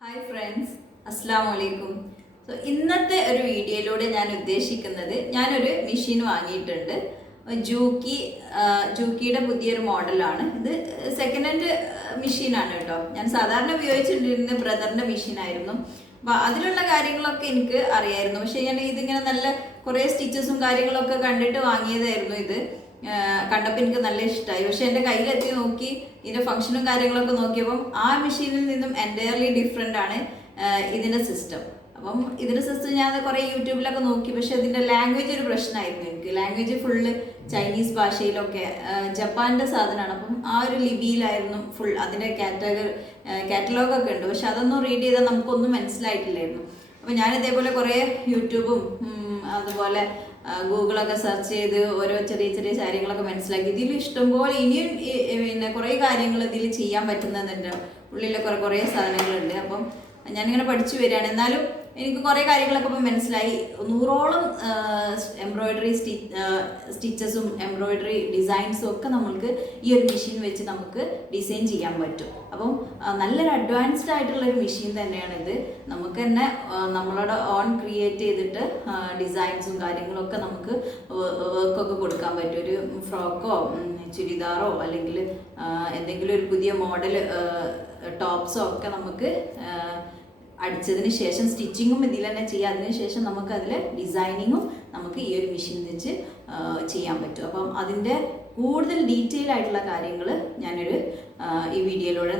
Hi friends, അസ്സാം വലൈക്കും. So ഇന്നത്തെ ഒരു വീഡിയോയിലൂടെ ഞാൻ ഉദ്ദേശിക്കുന്നത് ഞാനൊരു മെഷീൻ വാങ്ങിയിട്ടുണ്ട്. ജൂക്കിയുടെ പുതിയൊരു മോഡലാണ് ഇത്. സെക്കൻഡ് ഹാൻഡ് മെഷീനാണ് കേട്ടോ. ഞാൻ സാധാരണ ഉപയോഗിച്ചിട്ടിരുന്ന ബ്രദറിൻ്റെ മെഷീനായിരുന്നു. അപ്പോൾ അതിലുള്ള കാര്യങ്ങളൊക്കെ എനിക്ക് അറിയായിരുന്നു. പക്ഷേ ഞാൻ ഇതിങ്ങനെ നല്ല കുറേ സ്റ്റിച്ചസും കാര്യങ്ങളൊക്കെ കണ്ടിട്ട് വാങ്ങിയതായിരുന്നു ഇത്. കണ്ടപ്പോൾ എനിക്ക് നല്ല ഇഷ്ടമായി. പക്ഷെ എൻ്റെ കയ്യിലെത്തി നോക്കി ഇതിൻ്റെ ഫംഗ്ഷനും കാര്യങ്ങളൊക്കെ നോക്കിയപ്പം ആ മെഷീനിൽ നിന്നും എൻറ്റയർലി ഡിഫറെൻ്റ് ആണ് ഇതിൻ്റെ സിസ്റ്റം. അപ്പം ഇതിൻ്റെ സിസ്റ്റം ഞാൻ കുറേ യൂട്യൂബിലൊക്കെ നോക്കി. പക്ഷെ ഇതിൻ്റെ ലാംഗ്വേജ് ഒരു പ്രശ്നമായിരുന്നു എനിക്ക്. ലാംഗ്വേജ് ഫുള്ള് ചൈനീസ് ഭാഷയിലൊക്കെ, ജപ്പാൻ്റെ സാധനമാണ്. അപ്പം ആ ഒരു ലിപിയിലായിരുന്നു ഫുൾ. അതിൻ്റെ കാറ്റലോഗൊക്കെ ഉണ്ട്. പക്ഷെ അതൊന്നും റീഡ് ചെയ്താൽ നമുക്കൊന്നും മനസ്സിലായിട്ടില്ലായിരുന്നു. അപ്പം ഞാൻ ഇതേപോലെ കുറേ യൂട്യൂബും അതുപോലെ ഗൂഗിളൊക്കെ സെർച്ച് ചെയ്ത് ഓരോ ചെറിയ ചെറിയ കാര്യങ്ങളൊക്കെ മനസ്സിലാക്കി. ഇതിൽ ഇഷ്ടംപോലെ ഇനിയും പിന്നെ കുറേ കാര്യങ്ങൾ ഇതിൽ ചെയ്യാൻ പറ്റുന്നതുണ്ട്. ഉള്ളിൽ കുറേ സാധനങ്ങളുണ്ട്. അപ്പം ഞാനിങ്ങനെ പഠിച്ചു വരികയാണ്. എന്നാലും എനിക്ക് കുറേ കാര്യങ്ങളൊക്കെ ഇപ്പം മനസ്സിലായി. 100ഓളം എംബ്രോയിഡറി സ്റ്റിച്ചസും എംബ്രോയിഡറി ഡിസൈൻസും ഒക്കെ നമുക്ക് ഈ ഒരു മെഷീൻ വെച്ച് നമുക്ക് ഡിസൈൻ ചെയ്യാൻ പറ്റും. അപ്പം നല്ലൊരു അഡ്വാൻസ്ഡ് ആയിട്ടുള്ളൊരു മെഷീൻ തന്നെയാണിത്. നമുക്ക് തന്നെ നമ്മളോട് ഓൺ ക്രിയേറ്റ് ചെയ്തിട്ട് ഡിസൈൻസും കാര്യങ്ങളൊക്കെ നമുക്ക് വർക്കൊക്കെ കൊടുക്കാൻ പറ്റും. ഒരു ഫ്രോക്കോ ചുരിദാറോ അല്ലെങ്കിൽ എന്തെങ്കിലും ഒരു പുതിയ മോഡൽ ടോപ്സോ ഒക്കെ നമുക്ക് അടിച്ചതിന് ശേഷം സ്റ്റിച്ചിങ്ങും ഇതിൽ തന്നെ ചെയ്യാം. അതിന് ശേഷം നമുക്ക് അതിൽ ഡിസൈനിങ്ങും നമുക്ക് ഈ ഒരു മെഷീൻ വെച്ച് ചെയ്യാൻ പറ്റും. അപ്പം അതിൻ്റെ കൂടുതൽ ഡീറ്റെയിൽ ആയിട്ടുള്ള കാര്യങ്ങൾ ഞാനൊരു ഈ വീഡിയോയിലൂടെ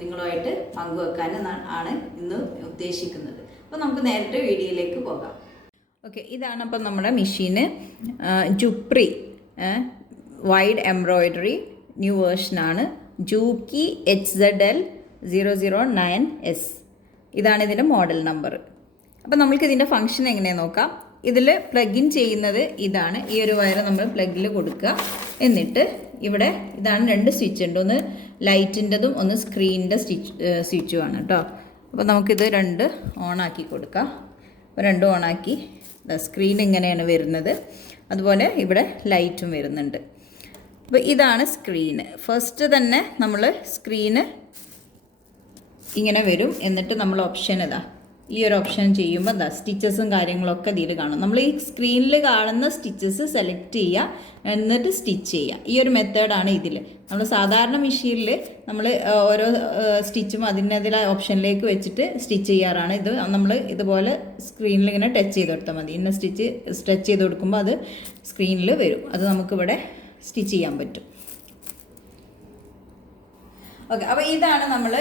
നിങ്ങളുമായിട്ട് പങ്കുവെക്കാൻ ആണ് ഇന്ന് ഉദ്ദേശിക്കുന്നത്. അപ്പോൾ നമുക്ക് നേരിട്ട് വീഡിയോയിലേക്ക് പോകാം. ഓക്കെ, ഇതാണ് അപ്പം നമ്മുടെ മെഷീന്. ജുപ്രി വൈഡ് എംബ്രോയിഡറി ന്യൂ വേർഷനാണ്. ജൂക്കി HZL009S. ഇതാണ് ഇതിൻ്റെ മോഡൽ നമ്പർ. അപ്പോൾ നമ്മൾക്ക് ഇതിൻ്റെ ഫംഗ്ഷൻ എങ്ങനെയാണ് നോക്കാം. ഇതിൽ പ്ലഗ് ഇൻ ചെയ്യുന്നത് ഇതാണ്. ഈ ഒരു വയർ നമ്മൾ പ്ലഗിൽ കൊടുക്കുക. എന്നിട്ട് ഇവിടെ ഇതാണ് 2 സ്വിച്ച് ഉണ്ട്. ഒന്ന് ലൈറ്റിൻ്റെതും ഒന്ന് സ്ക്രീനിൻ്റെ സ്വിച്ചുമാണ് കേട്ടോ. അപ്പോൾ നമുക്കിത് 2 ഓണാക്കി കൊടുക്കാം. അപ്പോൾ 2 ഓണാക്കി സ്ക്രീൻ ഇങ്ങനെയാണ് വരുന്നത്. അതുപോലെ ഇവിടെ ലൈറ്റും വരുന്നുണ്ട്. അപ്പോൾ ഇതാണ് സ്ക്രീന്. ഫസ്റ്റ് തന്നെ നമ്മൾ സ്ക്രീന് ഇങ്ങനെ വരും. എന്നിട്ട് നമ്മൾ ഓപ്ഷൻ ഈ ഒരു ഓപ്ഷൻ ചെയ്യുമ്പോൾ സ്റ്റിച്ചസും കാര്യങ്ങളൊക്കെ ഇതിൽ കാണും. നമ്മൾ ഈ സ്ക്രീനിൽ കാണുന്ന സ്റ്റിച്ചസ് സെലക്ട് ചെയ്യുക, എന്നിട്ട് സ്റ്റിച്ച് ചെയ്യുക. ഈ ഒരു മെത്തേഡാണ് ഇതിൽ. നമ്മൾ സാധാരണ മെഷീനിൽ നമ്മൾ ഓരോ സ്റ്റിച്ചും അതിൻ്റെ ഓപ്ഷനിലേക്ക് വെച്ചിട്ട് സ്റ്റിച്ച് ചെയ്യാറാണ്. ഇത് നമ്മൾ ഇതുപോലെ സ്ക്രീനിൽ ഇങ്ങനെ ടച്ച് ചെയ്ത് കൊടുത്താൽ മതി. ഇന്ന ടച്ച് ചെയ്ത് കൊടുക്കുമ്പോൾ അത് സ്ക്രീനിൽ വരും. അത് നമുക്കിവിടെ സ്റ്റിച്ച് ചെയ്യാൻ പറ്റും. ഓക്കെ, അപ്പോൾ ഇതാണ് നമ്മൾ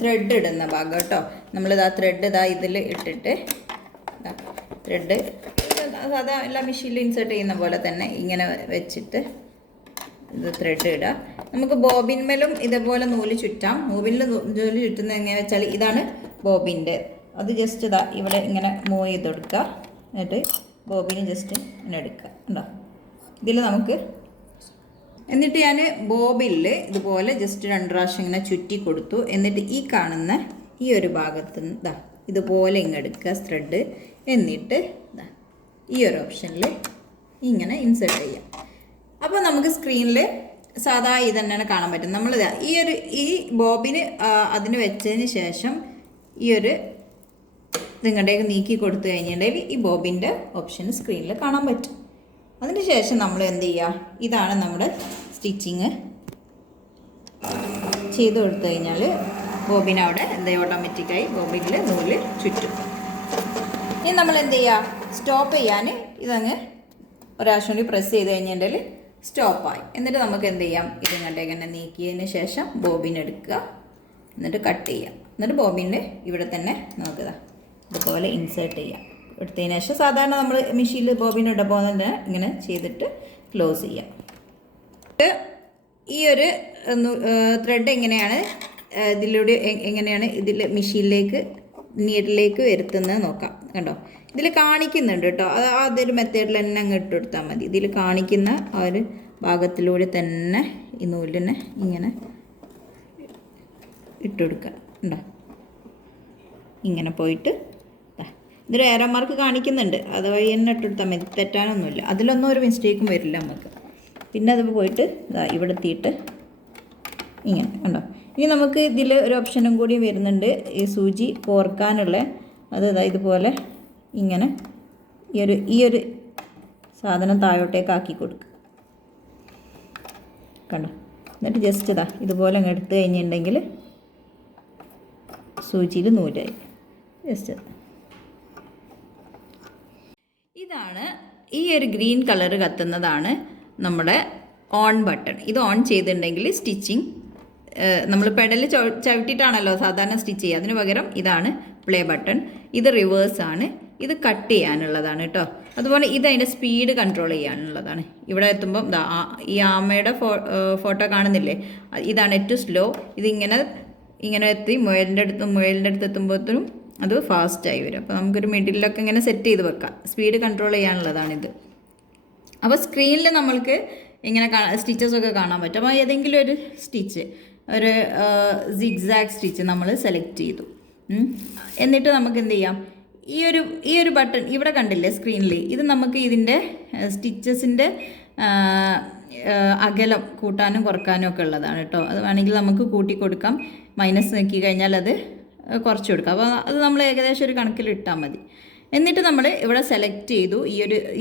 ത്രെഡ് ഇടുന്ന ഭാഗം കേട്ടോ. ത്രെഡ് ഇതിൽ ഇട്ടിട്ട് ത്രെഡ് സാധാ എല്ലാ മെഷീനിലും ഇൻസേർട്ട് ചെയ്യുന്ന പോലെ തന്നെ ഇങ്ങനെ വെച്ചിട്ട് ഇത് ത്രെഡ് ഇടുക. നമുക്ക് ബോബിന്മേലും ഇതേപോലെ നൂല് ചുറ്റാം. നൂല് ചുറ്റുന്നത് എങ്ങനെയാണെന്ന് വെച്ചാൽ ഇതാണ് ബോബിൻ്റെ. അത് ജസ്റ്റ് ഇവിടെ ഇങ്ങനെ മൂവ് ചെയ്ത് കൊടുക്കുക. എന്നിട്ട് ബോബിന് ജസ്റ്റ് ഇങ്ങനെ എടുക്കുക. ഉണ്ടോ ഇതിൽ നമുക്ക്. എന്നിട്ട് ഞാൻ ബോബിൽ ഇതുപോലെ ജസ്റ്റ് 2 പ്രാവശ്യം ഇങ്ങനെ ചുറ്റി കൊടുത്തു. എന്നിട്ട് ഈ കാണുന്ന ഈ ഒരു ഭാഗത്ത് നിന്ന് ഇതുപോലെ ഇങ്ങനെ എടുക്കുക ത്രെഡ്. എന്നിട്ട് ഈ ഒരു ഓപ്ഷനിൽ ഇങ്ങനെ ഇൻസേർട്ട് ചെയ്യാം. അപ്പോൾ നമുക്ക് സ്ക്രീനിൽ സാധാ ഇത് തന്നെയാണ് കാണാൻ പറ്റും. നമ്മൾ ഈ ബോബിന് അതിന് വെച്ചതിന് ശേഷം ഈ ഒരു നിങ്ങളുടെയൊക്കെ നീക്കി കൊടുത്തു കഴിഞ്ഞിട്ടുണ്ടെങ്കിൽ ഈ ബോബിൻ്റെ ഓപ്ഷൻ സ്ക്രീനിൽ കാണാൻ പറ്റും. അതിന് ശേഷം നമ്മൾ എന്ത് ചെയ്യുക, ഇതാണ് നമ്മുടെ സ്റ്റിച്ചിങ് ചെയ്ത് കൊടുത്തു കഴിഞ്ഞാൽ ബോബിൻ അവിടെ ഓട്ടോമാറ്റിക്കായി ബോബിനിൽ നൂല് ചുറ്റും. ഇനി നമ്മൾ എന്ത് ചെയ്യുക, സ്റ്റോപ്പ് ചെയ്യാൻ ഇതങ്ങ് ഒരാവശ്യം കൂടി പ്രസ് ചെയ്ത് കഴിഞ്ഞിട്ടുണ്ടെങ്കിൽ സ്റ്റോപ്പായി. എന്നിട്ട് നമുക്ക് എന്ത് ചെയ്യാം, ഇതിങ്ങോട്ടേക്ക് തന്നെ നീക്കിയതിന് ശേഷം ബോബിൻ എടുക്കുക. എന്നിട്ട് കട്ട് ചെയ്യുക. എന്നിട്ട് ബോബിൻ്റെ ഇവിടെ തന്നെ നമുക്ക് ഇതുപോലെ ഇൻസേർട്ട് ചെയ്യാം. എടുത്തതിന് ശേഷം സാധാരണ നമ്മൾ മെഷീനിൽ ബോബിൻ ഇടുമ്പോൾ തന്നെ ഇങ്ങനെ ചെയ്തിട്ട് ക്ലോസ് ചെയ്യാം. ഈ ഒരു ത്രെഡ് എങ്ങനെയാണ് ഇതിൽ മെഷീനിലേക്ക് നീഡിലേക്ക് വരുത്തുന്നത് നോക്കാം. കണ്ടോ, ഇതിൽ കാണിക്കുന്നുണ്ട് കേട്ടോ. അതൊരു മെത്തേഡിൽ തന്നെ അങ്ങ് ഇട്ട് കൊടുത്താൽ മതി. ഇതിൽ കാണിക്കുന്ന ആ ഒരു ഭാഗത്തിലൂടെ തന്നെ ഈ നൂലിനെ ഇങ്ങനെ ഇട്ട് കൊടുക്കുക. ഉണ്ടോ, ഇങ്ങനെ പോയിട്ട് ഇതൊരു ഏറോ മാർക്ക് കാണിക്കുന്നുണ്ട്. അതുവഴി തന്നെ ഇട്ടെടുത്താൽ മതി. തെറ്റാനൊന്നുമില്ല. അതിലൊന്നും ഒരു മിസ്റ്റേക്കും വരില്ല നമുക്ക്. പിന്നെ അത് പോയിട്ട് ഇവിടെ എത്തിയിട്ട് ഇങ്ങനെ കണ്ടോ ഇനി നമുക്ക് ഇതിൽ ഒരു ഓപ്ഷനും കൂടി വരുന്നുണ്ട്, ഈ സൂചി കോർക്കാനുള്ള. അത് ഇതുപോലെ ഇങ്ങനെ ഈ ഒരു സാധനം താഴോട്ടേക്ക് ആക്കി കൊടുക്കുക. കണ്ടോ? എന്നിട്ട് ജസ്റ്റ് ഇതുപോലെ അങ്ങ് എടുത്തു കഴിഞ്ഞിട്ടുണ്ടെങ്കിൽ സൂചിയിൽ നൂലായി. ജസ്റ്റ് ഇതാണ് ഈ ഒരു ഗ്രീൻ കളർ കത്തുന്നതാണ് നമ്മുടെ ഓൺ ബട്ടൺ. ഇത് ഓൺ ചെയ്തിട്ടുണ്ടെങ്കിൽ സ്റ്റിച്ചിങ് നമ്മൾ പെഡൽ ചവിട്ടിയിട്ടാണല്ലോ സാധാരണ സ്റ്റിച്ച് ചെയ്യുക. അതിന് പകരം ഇതാണ് പ്ലേ ബട്ടൺ. ഇത് റിവേഴ്സാണ്, ഇത് കട്ട് ചെയ്യാനുള്ളതാണ് കേട്ടോ. അതുപോലെ ഇത് അതിൻ്റെ സ്പീഡ് കൺട്രോൾ ചെയ്യാനുള്ളതാണ്. ഇവിടെ എത്തുമ്പം ഈ ആമയുടെ ഫോട്ടോ കാണുന്നില്ലേ, ഇതാണ് ഏറ്റവും സ്ലോ. ഇതിങ്ങനെ എത്തി മുയലിൻ്റെ അടുത്ത് എത്തുമ്പോഴത്തേനും അത് ഫാസ്റ്റായി വരും. അപ്പോൾ നമുക്കൊരു മിഡിലൊക്കെ ഇങ്ങനെ സെറ്റ് ചെയ്ത് വെക്കാം. സ്പീഡ് കൺട്രോൾ ചെയ്യാനുള്ളതാണിത്. അപ്പോൾ സ്ക്രീനിൽ നമ്മൾക്ക് ഇങ്ങനെ സ്റ്റിച്ചസൊക്കെ കാണാൻ പറ്റും. അപ്പോൾ ഏതെങ്കിലും ഒരു സ്റ്റിച്ച്, ഒരു സിഗ്സാഗ് സ്റ്റിച്ച് നമ്മൾ സെലക്ട് ചെയ്തു. എന്നിട്ട് നമുക്ക് എന്ത് ചെയ്യാം, ഈ ഒരു ബട്ടൺ ഇവിടെ കണ്ടില്ലേ സ്ക്രീനിൽ, ഇത് നമുക്ക് ഇതിൻ്റെ സ്റ്റിച്ചസിൻ്റെ അകലം കൂട്ടാനും കുറക്കാനും ഒക്കെ ഉള്ളതാണ് കേട്ടോ. അത് വേണമെങ്കിൽ നമുക്ക് കൂട്ടി കൊടുക്കാം, മൈനസ് നോക്കി കഴിഞ്ഞാൽ അത് കുറച്ച് കൊടുക്കാം. അപ്പോൾ അത് നമ്മൾ ഏകദേശം ഒരു കണക്കിൽ ഇട്ടാൽ മതി. എന്നിട്ട് നമ്മൾ ഇവിടെ സെലക്ട് ചെയ്തു,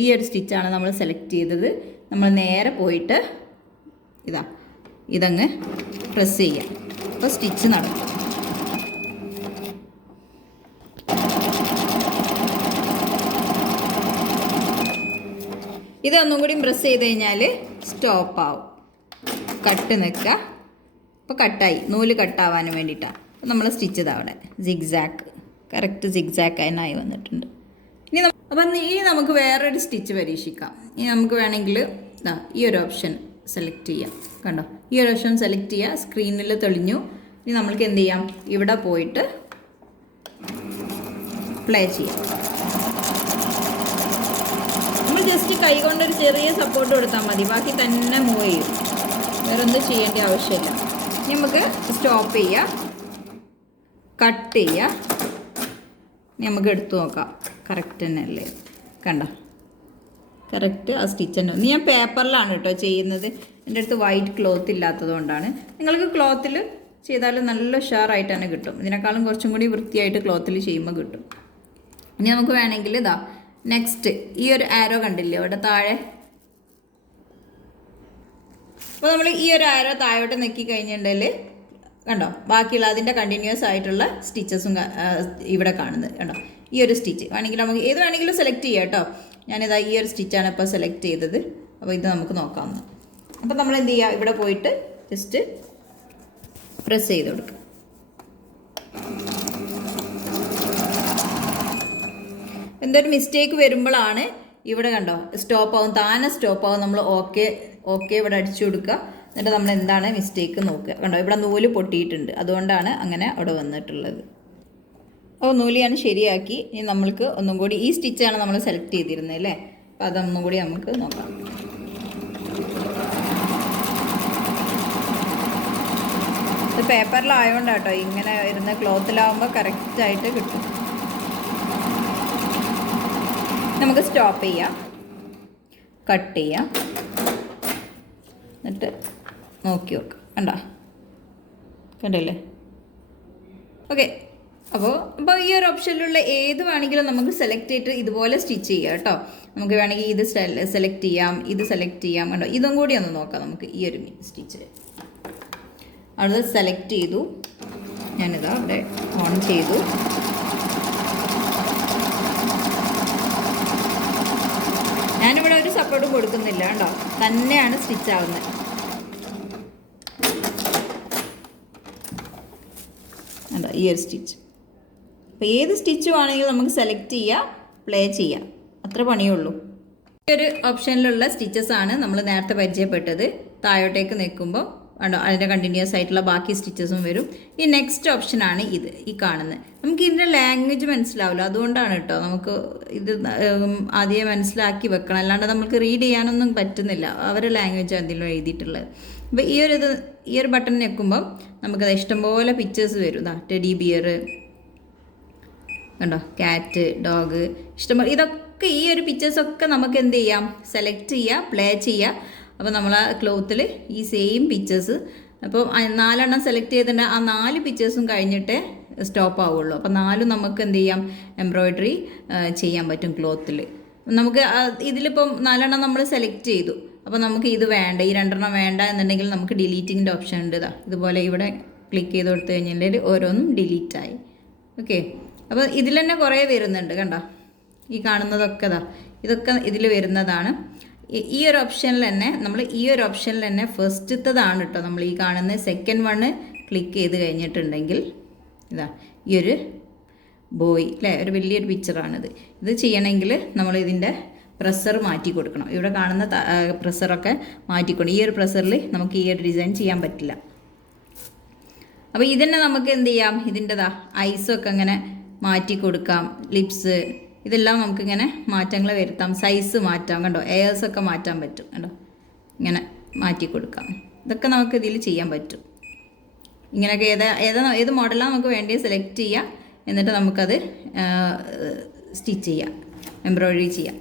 ഈ ഒരു സ്റ്റിച്ചാണ് നമ്മൾ സെലക്ട് ചെയ്തത്. നമ്മൾ നേരെ പോയിട്ട് ഇതങ്ങ് പ്രസ് ചെയ്യാം. അപ്പോൾ സ്റ്റിച്ച് നടക്കും. ഇതൊന്നും കൂടി പ്രസ് ചെയ്ത് കഴിഞ്ഞാൽ സ്റ്റോപ്പ് ആവും, കട്ട് നിൽക്കുക. അപ്പോൾ കട്ടായി, നൂല് കട്ടാവാൻ വേണ്ടിയിട്ടാണ്. അപ്പോൾ നമ്മൾ സ്റ്റിച്ച് അവിടെ സിഗ്സാക്ക്, കറക്റ്റ് സിഗ്സാക്ക് അതിനായി വന്നിട്ടുണ്ട്. ഇനി നമുക്ക് വേറൊരു സ്റ്റിച്ച് പരീക്ഷിക്കാം. ഇനി നമുക്ക് വേണമെങ്കിൽ ഈ ഒരു ഓപ്ഷൻ സെലക്ട് ചെയ്യാം. കണ്ടോ? ഈ ഒരു ഓപ്ഷൻ സെലക്ട് ചെയ്യുക, സ്ക്രീനിൽ തെളിഞ്ഞു. ഇനി നമ്മൾക്ക് എന്ത് ചെയ്യാം, ഇവിടെ പോയിട്ട് പ്ലേ ചെയ്യാം. നമ്മൾ ജസ്റ്റ് കൈ കൊണ്ടൊരു ചെറിയ സപ്പോർട്ട് കൊടുത്താൽ മതി, ബാക്കി തന്നെ മൂവ് ചെയ്യും. വേറെ ഒന്നും ചെയ്യേണ്ട ആവശ്യമില്ല. ഇനി നമുക്ക് സ്റ്റോപ്പ് ചെയ്യുക, കട്ട് ചെയ്യുക. നമുക്ക് എടുത്തു നോക്കാം കറക്റ്റ് തന്നെ അല്ലേ. കണ്ടോ? കറക്റ്റ് ആ സ്റ്റിച്ച് തന്നെ. ഞാൻ പേപ്പറിലാണ് കേട്ടോ ചെയ്യുന്നത്, എൻ്റെ അടുത്ത് വൈറ്റ് ക്ലോത്ത് ഇല്ലാത്തത് കൊണ്ടാണ്. നിങ്ങൾക്ക് ക്ലോത്തിൽ ചെയ്താൽ നല്ല ഉഷാറായിട്ട് തന്നെ കിട്ടും. ഇതിനേക്കാളും കുറച്ചും കൂടി വൃത്തിയായിട്ട് ക്ലോത്തിൽ ചെയ്യുമ്പോൾ കിട്ടും. ഇനി നമുക്ക് വേണമെങ്കിൽ നെക്സ്റ്റ് ഈ ഒരു ആരോ കണ്ടില്ലേ അവിടെ താഴെ. അപ്പോൾ നമ്മൾ ഈ ഒരു ആരോ താഴോട്ട് നെക്കി കഴിഞ്ഞിട്ടുണ്ടെങ്കിൽ കണ്ടോ, ബാക്കിയുള്ള അതിൻ്റെ കണ്ടിന്യൂസ് ആയിട്ടുള്ള സ്റ്റിച്ചസും ഇവിടെ കാണുന്നത് കണ്ടോ. ഈ ഒരു സ്റ്റിച്ച് വേണമെങ്കിൽ നമുക്ക് ഏത് വേണമെങ്കിലും സെലക്ട് ചെയ്യാം കേട്ടോ. ഞാനിതാ ഈ ഒരു സ്റ്റിച്ചാണ് ഇപ്പോൾ സെലക്ട് ചെയ്തത്. അപ്പോൾ ഇത് നമുക്ക് നോക്കാം. അപ്പോൾ നമ്മൾ എന്ത് ചെയ്യുക, ഇവിടെ പോയിട്ട് ജസ്റ്റ് പ്രസ് ചെയ്ത് കൊടുക്കുക. എന്തൊരു മിസ്റ്റേക്ക് വരുമ്പോഴാണ് ഇവിടെ കണ്ടോ സ്റ്റോപ്പ് ആവും, താനെ സ്റ്റോപ്പ് ആവും. നമ്മൾ ഓക്കെ ഇവിടെ അടിച്ചു കൊടുക്കുക. എന്നിട്ട് നമ്മൾ എന്താണ് മിസ്റ്റേക്ക് നോക്കുക. കണ്ടോ, ഇവിടെ നൂല് പൊട്ടിയിട്ടുണ്ട്, അതുകൊണ്ടാണ് അങ്ങനെ അവിടെ വന്നിട്ടുള്ളത്. അപ്പോൾ നൂല് ഞാൻ ശരിയാക്കി. ഇനി നമ്മൾക്ക് ഒന്നും കൂടി ഈ സ്റ്റിച്ചാണ് നമ്മൾ സെലക്ട് ചെയ്തിരുന്നത് അല്ലേ. അപ്പോൾ അതൊന്നും കൂടി നമുക്ക് നോക്കാം. ഇത് പേപ്പറിലായതുകൊണ്ടാണ് കേട്ടോ ഇങ്ങനെ വരുന്ന, ക്ലോത്തിലാവുമ്പോൾ കറക്റ്റായിട്ട് കിട്ടും. നമുക്ക് സ്റ്റോപ്പ് ചെയ്യാം, കട്ട് ചെയ്യാം, എന്നിട്ട് നോക്കി നോക്കാം. കണ്ടല്ലേ? ഓക്കെ. അപ്പോൾ ഈ ഒരു ഓപ്ഷനിലുള്ള ഏത് വേണമെങ്കിലും നമുക്ക് സെലക്ട് ചെയ്തിട്ട് ഇതുപോലെ സ്റ്റിച്ച് ചെയ്യാം കേട്ടോ. നമുക്ക് വേണമെങ്കിൽ ഇത് സെലക്ട് ചെയ്യാം, ഇത് സെലക്ട് ചെയ്യാം. കണ്ടോ, ഇതും കൂടി ഒന്ന് നോക്കാം നമുക്ക്. ഈ ഒരു സ്റ്റിച്ച് അത് സെലക്ട് ചെയ്തു, ഞാനിതാ അവിടെ ഓൺ ചെയ്തു. ഞാനിവിടെ ഒരു സപ്പോർട്ടും കൊടുക്കുന്നില്ല കേട്ടോ, തന്നെയാണ് സ്റ്റിച്ച് ആവുന്നത്. കണ്ടോ ഈ ഒരു സ്റ്റിച്ച്. അപ്പോൾ ഏത് സ്റ്റിച്ച് വേണമെങ്കിലും നമുക്ക് സെലക്ട് ചെയ്യാം, പ്ലേ ചെയ്യാം, അത്ര പണിയുള്ളൂ. ഈ ഒരു ഓപ്ഷനിലുള്ള സ്റ്റിച്ചസ് ആണ് നമ്മൾ നേരത്തെ പരിചയപ്പെട്ടത്. താഴോട്ടേക്ക് നിൽക്കുമ്പോൾ കണ്ടോ അതിൻ്റെ കണ്ടിന്യൂസ് ആയിട്ടുള്ള ബാക്കി സ്റ്റിച്ചസും വരും. ഈ നെക്സ്റ്റ് ഓപ്ഷനാണ് ഈ കാണുന്നത്. നമുക്ക് ഇതിൻ്റെ ലാംഗ്വേജ് മനസ്സിലാവില്ല, അതുകൊണ്ടാണ് കേട്ടോ നമുക്ക് ഇത് ആദ്യമേ മനസ്സിലാക്കി വെക്കണം. അല്ലാണ്ട് നമുക്ക് റീഡ് ചെയ്യാനൊന്നും പറ്റുന്നില്ല, അവരുടെ ലാംഗ്വേജ് എന്തെങ്കിലും എഴുതിയിട്ടുള്ളത്. അപ്പോൾ ഈ ഒരു ബട്ടൺ ഞെക്കുമ്പോൾ നമുക്കത് ഇഷ്ടംപോലെ പിക്ചേഴ്സ് വരും. ടെഡി ബിയർ കണ്ടോ, ക്യാറ്റ്, ഡോഗ്, ഇഷ്ടംപോലെ. ഇതൊക്കെ ഈ ഒരു പിക്ചേഴ്സൊക്കെ നമുക്ക് എന്ത് ചെയ്യാം, സെലക്ട് ചെയ്യുക, പ്ലേ ചെയ്യുക. അപ്പോൾ നമ്മൾ ആ ക്ലോത്തിൽ ഈ സെയിം പിക്ചേഴ്സ് അപ്പോൾ 4 സെലക്ട് ചെയ്തിട്ട് ആ 4 പിക്ചേഴ്സും കഴിഞ്ഞിട്ടേ സ്റ്റോപ്പ് ആവുള്ളൂ. അപ്പോൾ 4 നമുക്ക് എന്ത് ചെയ്യാം, എംബ്രോയ്ഡറി ചെയ്യാൻ പറ്റും ക്ലോത്തിൽ. നമുക്ക് ഇതിലിപ്പം 4 നമ്മൾ സെലക്ട് ചെയ്തു. അപ്പോൾ നമുക്ക് ഇത് വേണ്ട, ഈ 2 വേണ്ട എന്നുണ്ടെങ്കിൽ നമുക്ക് ഡിലീറ്റിങ്ങിൻ്റെ ഓപ്ഷൻ ഉണ്ട്. ഇതുപോലെ ഇവിടെ ക്ലിക്ക് ചെയ്ത് കൊടുത്തു കഴിഞ്ഞാൽ ഓരോന്നും ഡിലീറ്റായി. ഓക്കെ, അപ്പോൾ ഇതിൽ തന്നെ കുറേ വരുന്നുണ്ട് കണ്ടോ, ഈ കാണുന്നതൊക്കെ ഇതൊക്കെ ഇതിൽ വരുന്നതാണ്. ഈ ഒരു ഓപ്ഷനിൽ തന്നെ നമ്മൾ ഫസ്റ്റത്തതാണ് കേട്ടോ നമ്മൾ ഈ കാണുന്ന സെക്കൻഡ് വണ്ണ് ക്ലിക്ക് ചെയ്ത് കഴിഞ്ഞിട്ടുണ്ടെങ്കിൽ ഈ ഒരു ബോയ് അല്ലേ, ഒരു വലിയൊരു പിക്ചറാണിത്. ഇത് ചെയ്യണമെങ്കിൽ നമ്മൾ ഇതിൻ്റെ പ്രസർ മാറ്റി കൊടുക്കണം. ഇവിടെ കാണുന്ന പ്രസറൊക്കെ മാറ്റിക്കൊണ്ട് ഈ ഒരു പ്രസറിൽ നമുക്ക് ഈ ഒരു ഡിസൈൻ ചെയ്യാൻ പറ്റില്ല. അപ്പോൾ ഇതന്നെ നമുക്ക് എന്ത് ചെയ്യാം, ഇതിൻ്റെ ഐസൊക്കെ അങ്ങനെ മാറ്റി കൊടുക്കാം, ലിപ്സ് ഇതെല്ലാം നമുക്കിങ്ങനെ മാറ്റങ്ങൾ വരുത്താം, സൈസ് മാറ്റാം. കണ്ടോ, എയേഴ്സൊക്കെ മാറ്റാൻ പറ്റും. കണ്ടോ, ഇങ്ങനെ മാറ്റി കൊടുക്കാം. ഇതൊക്കെ നമുക്ക് ഇതിൽ ചെയ്യാൻ പറ്റും. ഇങ്ങനെയൊക്കെ ഏത് മോഡലാണ് നമുക്ക് വേണ്ടിയത് സെലക്ട് ചെയ്യാം. എന്നിട്ട് നമുക്കത് സ്റ്റിച്ച് ചെയ്യാം, എംബ്രോയ്ഡറി ചെയ്യാം.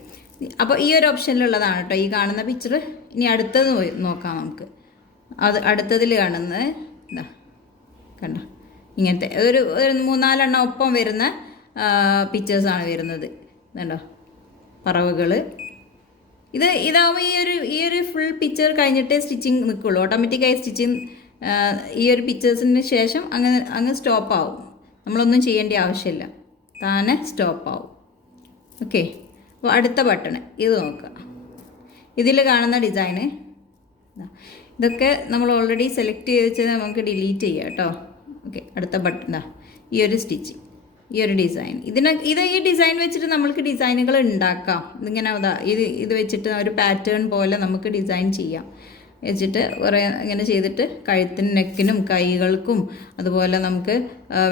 അപ്പോൾ ഈ ഒരു ഓപ്ഷനിലുള്ളതാണ് കേട്ടോ ഈ കാണുന്ന പിക്ചർ. ഇനി അടുത്തത് നോക്കാം നമുക്ക്. അടുത്തതിൽ കാണുന്നത് കണ്ടോ, ഇങ്ങനത്തെ ഒരു 3-4 ഒപ്പം വരുന്ന പിക്ചേഴ്സാണ് വരുന്നത്. കണ്ടോ, പറവകൾ. ഇതാവുമ്പോൾ ഈ ഒരു ഫുൾ പിക്ചർ കഴിഞ്ഞിട്ടേ സ്റ്റിച്ചിങ് നിൽക്കുള്ളൂ. ഓട്ടോമാറ്റിക്കായി സ്റ്റിച്ചിങ് ഈ ഒരു പിക്ചേഴ്സിന് ശേഷം അങ്ങ് സ്റ്റോപ്പ് ആവും. നമ്മളൊന്നും ചെയ്യേണ്ട ആവശ്യമില്ല, താനെ സ്റ്റോപ്പ് ആവും. ഓക്കെ, അപ്പോൾ അടുത്ത ബട്ടൺ ഇത് നോക്കുക. ഇതിൽ കാണുന്ന ഡിസൈന് ഇതൊക്കെ നമ്മൾ ഓൾറെഡി സെലക്ട് ചെയ്ത് വെച്ചാൽ നമുക്ക് ഡിലീറ്റ് ചെയ്യാം കേട്ടോ. ഓക്കെ, അടുത്ത ബട്ടൺ ഈ ഒരു സ്റ്റിച്ച്, ഈ ഒരു ഡിസൈൻ. ഈ ഡിസൈൻ വെച്ചിട്ട് നമ്മൾക്ക് ഡിസൈനുകൾ ഉണ്ടാക്കാം. ഇതിങ്ങനെ ഇത് വെച്ചിട്ട് ഒരു പാറ്റേൺ പോലെ നമുക്ക് ഡിസൈൻ ചെയ്യാം വെച്ചിട്ട് കുറേ ഇങ്ങനെ ചെയ്തിട്ട് കഴുത്തിനും നെക്കിനും കൈകൾക്കും അതുപോലെ നമുക്ക്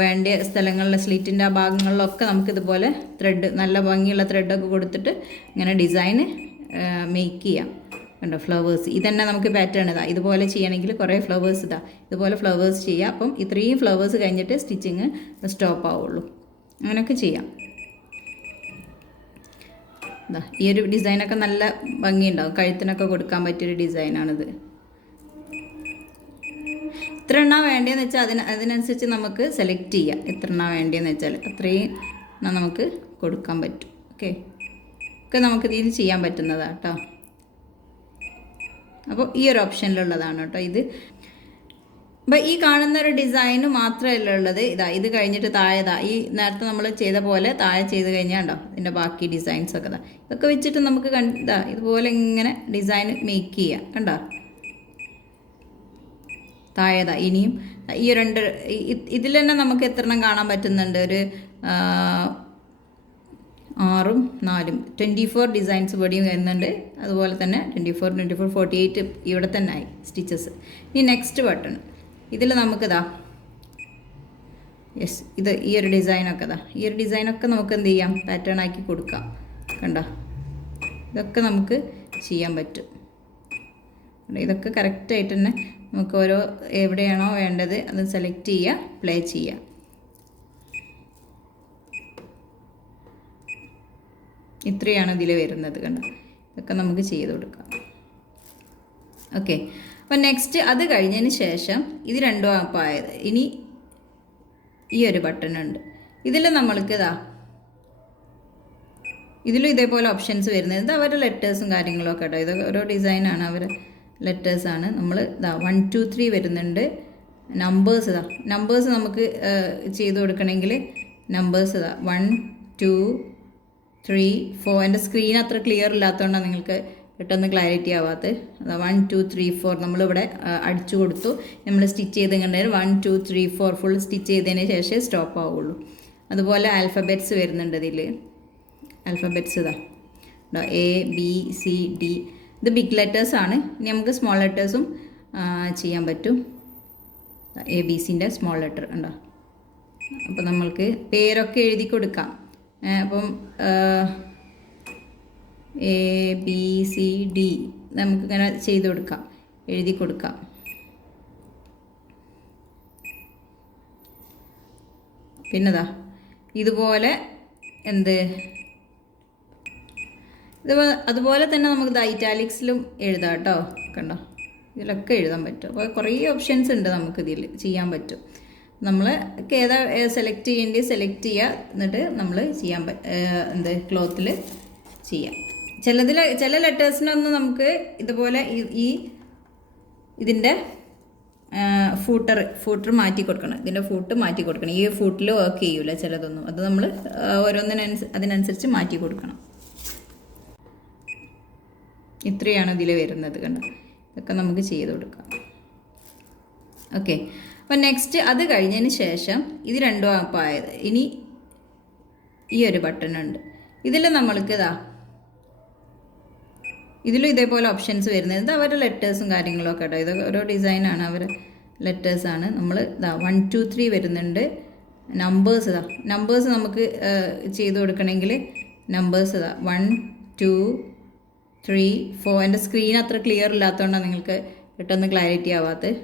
വേണ്ട സ്ഥലങ്ങളിലെ സ്ലീറ്റിൻ്റെ ആ ഭാഗങ്ങളിലൊക്കെ നമുക്കിതുപോലെ ത്രെഡ്, നല്ല ഭംഗിയുള്ള ത്രെഡൊക്കെ കൊടുത്തിട്ട് ഇങ്ങനെ ഡിസൈന് മേക്ക് ചെയ്യാം. കണ്ടോ, ഫ്ലവേഴ്സ് ഇതന്നെ നമുക്ക് പാറ്റേൺ ഇതുപോലെ ചെയ്യണമെങ്കിൽ കുറേ ഫ്ലവേഴ്സ് ഇതുപോലെ ഫ്ലവേഴ്സ് ചെയ്യാം. അപ്പം ഇത്രയും ഫ്ലവേഴ്സ് കഴിഞ്ഞിട്ട് സ്റ്റിച്ചിങ് സ്റ്റോപ്പ് ആവുള്ളൂ. അങ്ങനെയൊക്കെ ചെയ്യാം. ഈ ഒരു ഡിസൈനൊക്കെ നല്ല ഭംഗിയുണ്ടാവും, കഴുത്തിനൊക്കെ കൊടുക്കാൻ പറ്റിയൊരു ഡിസൈനാണിത്. എത്ര എണ്ണ വേണ്ടതെന്ന് വെച്ചാൽ അതിനനുസരിച്ച് നമുക്ക് സെലക്ട് ചെയ്യാം. എത്ര എണ്ണ വേണ്ടതെന്ന് വെച്ചാൽ അത്രയും നമുക്ക് കൊടുക്കാൻ പറ്റും. ഓക്കെ, ഒക്കെ നമുക്ക് ഇതിൽ ചെയ്യാൻ പറ്റുന്നതാണ് കേട്ടോ. അപ്പോൾ ഈ ഒരു ഓപ്ഷനിലുള്ളതാണ് കേട്ടോ ഇത്. അപ്പോൾ ഈ കാണുന്ന ഒരു ഡിസൈന് മാത്രമല്ല ഉള്ളത്. ഇത് കഴിഞ്ഞിട്ട് താഴെ ഈ നേരത്തെ നമ്മൾ ചെയ്ത പോലെ താഴെ ചെയ്ത് കഴിഞ്ഞാൽ ഉണ്ടോ ഇതിൻ്റെ ബാക്കി ഡിസൈൻസൊക്കെ ഇതൊക്കെ വെച്ചിട്ട് നമുക്ക് ഇതുപോലെ ഇങ്ങനെ ഡിസൈൻ മേക്ക് ചെയ്യാം. കണ്ടോ, താഴെ ഇനിയും ഈ 2 ഇതിൽ തന്നെ നമുക്ക് എത്ര എണ്ണം കാണാൻ പറ്റുന്നുണ്ട്, ഒരു 6ഉം 4ഉം 24 ഡിസൈൻസ് ഇവിടെയും വരുന്നുണ്ട്. അതുപോലെ തന്നെ 24, 48 ഇവിടെ തന്നെ ആയി സ്റ്റിച്ചസ്. ഇനി നെക്സ്റ്റ് ബട്ടൺ ഇതിൽ നമുക്ക് ഈ ഒരു ഡിസൈനൊക്കെ നമുക്ക് എന്ത് ചെയ്യാം, പാറ്റേൺ ആക്കി കൊടുക്കാം. കണ്ടോ, ഇതൊക്കെ നമുക്ക് ചെയ്യാൻ പറ്റും. ഇതൊക്കെ കറക്റ്റായിട്ട് തന്നെ നമുക്ക് എവിടെയാണോ വേണ്ടത് അത് സെലക്ട് ചെയ്യുക, പ്ലേ ചെയ്യുക. ഇത്രയാണ് ഇതിൽ വരുന്നത്. കണ്ടോ, ഇതൊക്കെ നമുക്ക് ചെയ്ത് കൊടുക്കാം. ഓക്കെ, അപ്പോൾ നെക്സ്റ്റ് അത് കഴിഞ്ഞതിന് ശേഷം ഇത് 2 ആയത്. ഇനി ഈ ഒരു ബട്ടൺ ഉണ്ട്. ഇതിൽ നമ്മൾക്ക് ഇതിലും ഇതേപോലെ ഓപ്ഷൻസ് വരുന്നത്. ഇത് അവരുടെ ലെറ്റേഴ്സും കാര്യങ്ങളൊക്കെ കേട്ടോ. ഇതൊക്കെ ഓരോ ഡിസൈനാണ്, അവരുടെ ലെറ്റേഴ്സാണ്. നമ്മൾ 1, 2, 3 വരുന്നുണ്ട്. നമ്പേഴ്സ് നമുക്ക് ചെയ്ത് കൊടുക്കണമെങ്കിൽ നമ്പേഴ്സ് 1, 2, 3, 4. എൻ്റെ സ്ക്രീൻ അത്ര ക്ലിയർ ഇല്ലാത്തതുകൊണ്ടാണ് നിങ്ങൾക്ക് പെട്ടെന്ന് ക്ലാരിറ്റി ആവാത്തത്. 1, 2, 3, 4 നമ്മളിവിടെ അടിച്ചു കൊടുത്തു. നമ്മൾ സ്റ്റിച്ച് ചെയ്ത് കണ്ടാൽ 1, 2, 3, 4 ഫുൾ സ്റ്റിച്ച് ചെയ്തതിന് ശേഷമേ സ്റ്റോപ്പ് ആവുള്ളൂ. അതുപോലെ ആൽഫബെറ്റ്സ് വരുന്നുണ്ട് ഇതിൽ. Alphabets ABCD. ഇത് ബിഗ് ലെറ്റേഴ്സാണ്. ഇനി നമുക്ക് സ്മോൾ ലെറ്റേഴ്സും ചെയ്യാൻ പറ്റും. ABCൻ്റെ സ്മോൾ ലെറ്റർ ഉണ്ടോ. അപ്പോൾ നമ്മൾക്ക് പേരൊക്കെ എഴുതി കൊടുക്കാം. അപ്പം ABCD നമുക്കിങ്ങനെ ചെയ്ത് കൊടുക്കാം, എഴുതി കൊടുക്കാം. പിന്നെതാ ഇതുപോലെ അതുപോലെ തന്നെ നമുക്ക് ഇറ്റാലിക്സിലും എഴുതാം കേട്ടോ. കണ്ടോ, ഇതിലൊക്കെ എഴുതാൻ പറ്റും. അപ്പോൾ കുറേ ഓപ്ഷൻസ് ഉണ്ട് നമുക്കിതിൽ ചെയ്യാൻ പറ്റും. നമ്മൾ ഏതാ സെലക്ട് ചെയ്യേണ്ടത് സെലക്ട് ചെയ്യുക, എന്നിട്ട് നമ്മൾ ക്ലോത്തിൽ ചെയ്യാം. ചില ലെറ്റേഴ്സിനൊന്നും നമുക്ക് ഇതുപോലെ ഇതിൻ്റെ ഫൂട്ടർ മാറ്റി കൊടുക്കണം. ഇതിൻ്റെ ഫൂട്ട് മാറ്റി കൊടുക്കണം. ഈ ഫൂട്ടിൽ വർക്ക് ചെയ്യൂല ചിലതൊന്നും. അത് നമ്മൾ അതിനനുസരിച്ച് മാറ്റി കൊടുക്കണം. ഇത്രയാണ് ഇതിൽ വരുന്നത്. കണ്ടോ, ഇതൊക്കെ നമുക്ക് ചെയ്ത് കൊടുക്കാം. ഓക്കെ, അപ്പോൾ നെക്സ്റ്റ് അത് കഴിഞ്ഞതിന് ശേഷം ഇത് രണ്ടും ആപ്പായത്. ഇനി ഈ ഒരു ബട്ടൺ ഉണ്ട്. ഇതിൽ നമ്മൾക്ക് ഇതിലും ഇതേപോലെ ഓപ്ഷൻസ് വരുന്നത്. ഇത് അവരുടെ ലെറ്റേഴ്സും കാര്യങ്ങളൊക്കെ കേട്ടോ. ഇത് ഓരോ ഡിസൈനാണ്, അവരുടെ ലെറ്റേഴ്സാണ്. നമ്മൾ 1 2 3 വരുന്നുണ്ട്. നമ്പേഴ്സ് നമുക്ക് ചെയ്ത് കൊടുക്കണമെങ്കിൽ നമ്പേഴ്സ് 1 2 3 4. എൻ്റെ സ്ക്രീൻ അത്ര ക്ലിയർ ഇല്ലാത്തതുകൊണ്ടാണ് നിങ്ങൾക്ക് പെട്ടെന്ന് ക്ലാരിറ്റി ആവാത്തത്.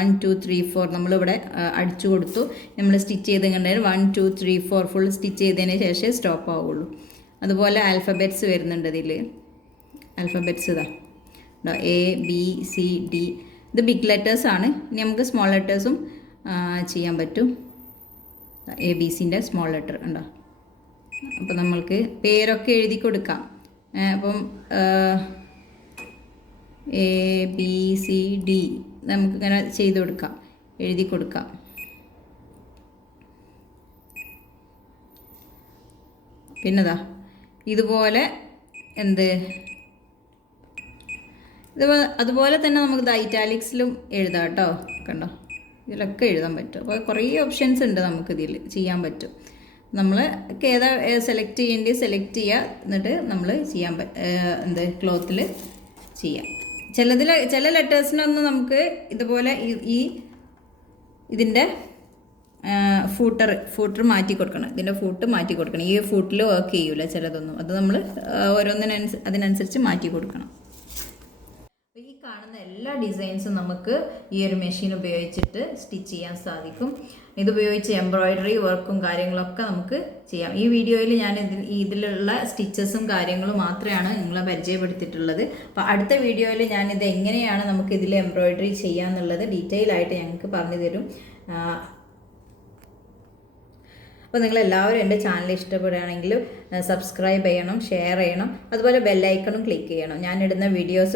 1 2 3 4 നമ്മളിവിടെ അടിച്ചു കൊടുത്തു. നമ്മൾ സ്റ്റിച്ച് ചെയ്ത് കണ്ടാൽ 1 2 3 4 ഫുൾ സ്റ്റിച്ച് ചെയ്തതിന് ശേഷമേ സ്റ്റോപ്പ് ആവുള്ളൂ. അതുപോലെ ആൽഫബെറ്റ്സ് വരുന്നുണ്ട് ഇതിൽ. Alphabets ABCD. ഇത് ബിഗ് ലെറ്റേഴ്സാണ്. ഇനി നമുക്ക് സ്മോൾ ലെറ്റേഴ്സും ചെയ്യാൻ പറ്റും. ABCൻ്റെ സ്മോൾ ലെറ്റർ ഉണ്ടോ. അപ്പോൾ നമ്മൾക്ക് പേരൊക്കെ എഴുതി കൊടുക്കാം. അപ്പം ABCD നമുക്കിങ്ങനെ ചെയ്ത് കൊടുക്കാം, എഴുതി കൊടുക്കാം. പിന്നെതാ ഇതുപോലെ അതുപോലെ തന്നെ നമുക്ക് ഇറ്റാലിക്സിലും എഴുതാം കേട്ടോ. കണ്ടോ, ഇതിലൊക്കെ എഴുതാൻ പറ്റും. അപ്പോൾ കുറേ ഓപ്ഷൻസ് ഉണ്ട് നമുക്കിതിൽ ചെയ്യാൻ പറ്റും. നമ്മൾ ഏതാ സെലക്ട് ചെയ്യേണ്ടത് സെലക്ട് ചെയ്യുക, എന്നിട്ട് നമ്മൾ ക്ലോത്തിൽ ചെയ്യാം. ചില ലെറ്റേഴ്സിനൊന്നും നമുക്ക് ഇതുപോലെ ഇതിൻ്റെ ഫൂട്ടർ മാറ്റി കൊടുക്കണം. ഇതിൻ്റെ ഫൂട്ട് മാറ്റി കൊടുക്കണം. ഈ ഫൂട്ടിൽ വർക്ക് ചെയ്യൂല ചിലതൊന്നും. അത് നമ്മൾ അതിനനുസരിച്ച് മാറ്റി കൊടുക്കണം. ഈ കാണുന്ന എല്ലാ ഡിസൈൻസും നമുക്ക് ഈ ഒരു മെഷീൻ ഉപയോഗിച്ചിട്ട് സ്റ്റിച്ച് ചെയ്യാൻ സാധിക്കും. ഇതുപയോഗിച്ച് എംബ്രോയിഡറി വർക്കും കാര്യങ്ങളൊക്കെ നമുക്ക് ചെയ്യാം. ഈ വീഡിയോയിൽ ഞാൻ ഇതിലുള്ള സ്റ്റിച്ചസും കാര്യങ്ങളും മാത്രമാണ് നിങ്ങളെ പരിചയപ്പെടുത്തിയിട്ടുള്ളത്. അപ്പോൾ അടുത്ത വീഡിയോയിൽ ഞാനിത് എങ്ങനെയാണ് നമുക്ക് ഇതിൽ എംബ്രോയിഡറി ചെയ്യാമെന്നുള്ളത് ഡീറ്റെയിൽ ആയിട്ട് ഞങ്ങൾക്ക് പറഞ്ഞു തരും. അപ്പോൾ നിങ്ങളെല്ലാവരും എൻ്റെ ചാനൽ ഇഷ്ടപ്പെടുകയാണെങ്കിൽ സബ്സ്ക്രൈബ് ചെയ്യണം, ഷെയർ ചെയ്യണം, അതുപോലെ ബെല്ലൈക്കണും ക്ലിക്ക് ചെയ്യണം. ഞാനിടുന്ന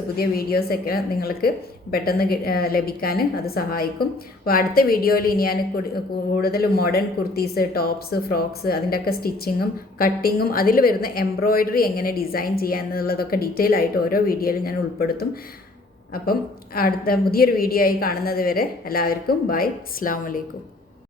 പുതിയ വീഡിയോസൊക്കെ നിങ്ങൾക്ക് പെട്ടെന്ന് ലഭിക്കാൻ അത് സഹായിക്കും. അപ്പോൾ അടുത്ത വീഡിയോയിൽ ഇനി ഞാൻ കൂടുതൽ മോഡേൺ കുർത്തീസ്, ടോപ്സ്, ഫ്രോക്സ് അതിൻ്റെയൊക്കെ സ്റ്റിച്ചിങ്ങും കട്ടിങ്ങും അതിൽ വരുന്ന എംബ്രോയിഡറി എങ്ങനെ ഡിസൈൻ ചെയ്യാൻ എന്നുള്ളതൊക്കെ ഡീറ്റെയിൽ ആയിട്ട് ഓരോ വീഡിയോയിലും ഞാൻ ഉൾപ്പെടുത്തും. അപ്പം പുതിയൊരു വീഡിയോ ആയി കാണുന്നത് വരെ എല്ലാവർക്കും ബൈ. അസ്സലാമു അലൈക്കും.